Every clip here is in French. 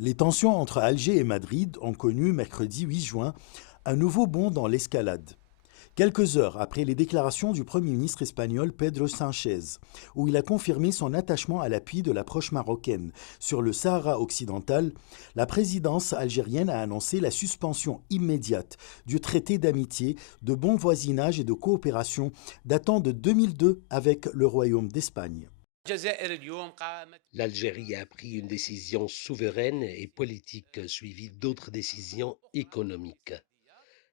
Les tensions entre Alger et Madrid ont connu mercredi 8 juin un nouveau bond dans l'escalade. Quelques heures après les déclarations du Premier ministre espagnol Pedro Sánchez, où il a confirmé son attachement à l'appui de l'approche marocaine sur le Sahara occidental, la présidence algérienne a annoncé la suspension immédiate du traité d'amitié, de bon voisinage et de coopération datant de 2002 avec le Royaume d'Espagne. L'Algérie a pris une décision souveraine et politique suivie d'autres décisions économiques.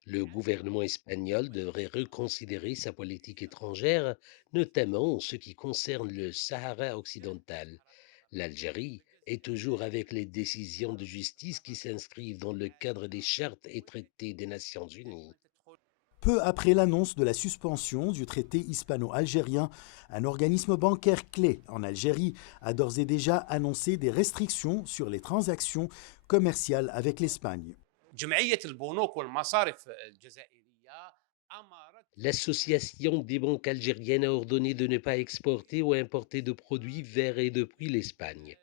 Le gouvernement espagnol devrait reconsidérer sa politique étrangère, notamment en ce qui concerne le Sahara occidental. L'Algérie est toujours avec les décisions de justice qui s'inscrivent dans le cadre des chartes et traités des Nations unies. Peu après l'annonce de la suspension du traité hispano-algérien, un organisme bancaire clé en Algérie a d'ores et déjà annoncé des restrictions sur les transactions commerciales avec l'Espagne. L'Association des banques algériennes a ordonné de ne pas exporter ou importer de produits vers et depuis l'Espagne.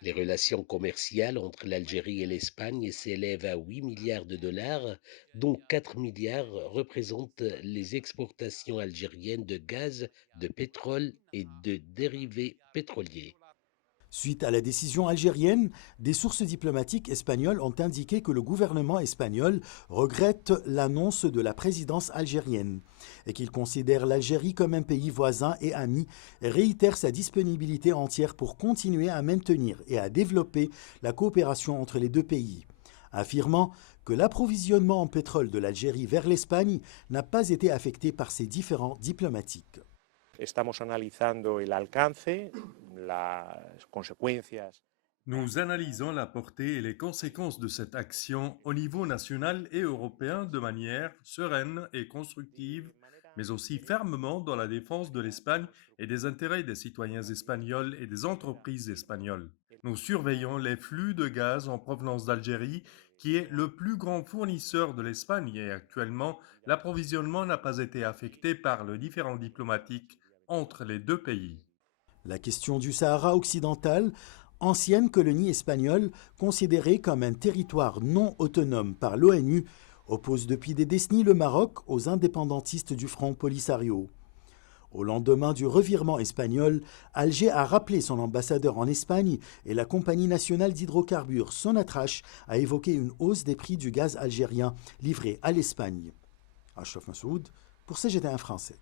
Les relations commerciales entre l'Algérie et l'Espagne s'élèvent à 8 milliards de dollars, dont 4 milliards représentent les exportations algériennes de gaz, de pétrole et de dérivés pétroliers. Suite à la décision algérienne, des sources diplomatiques espagnoles ont indiqué que le gouvernement espagnol regrette l'annonce de la présidence algérienne et qu'il considère l'Algérie comme un pays voisin et ami et réitère sa disponibilité entière pour continuer à maintenir et à développer la coopération entre les deux pays, affirmant que l'approvisionnement en pétrole de l'Algérie vers l'Espagne n'a pas été affecté par ces différends diplomatiques. Estamos analizando el alcance, las consecuencias. Nous analysons la portée et les conséquences de cette action au niveau national et européen de manière sereine et constructive, mais aussi fermement dans la défense de l'Espagne et des intérêts des citoyens espagnols et des entreprises espagnoles. Nous surveillons les flux de gaz en provenance d'Algérie, qui est le plus grand fournisseur de l'Espagne, et actuellement, l'approvisionnement n'a pas été affecté par le différend diplomatique entre les deux pays. La question du Sahara occidental, ancienne colonie espagnole considérée comme un territoire non autonome par l'ONU, oppose depuis des décennies le Maroc aux indépendantistes du Front Polisario. Au lendemain du revirement espagnol, Alger a rappelé son ambassadeur en Espagne et la compagnie nationale d'hydrocarbures Sonatrach a évoqué une hausse des prix du gaz algérien livré à l'Espagne. Ashraf Massoud pour CGT1 français.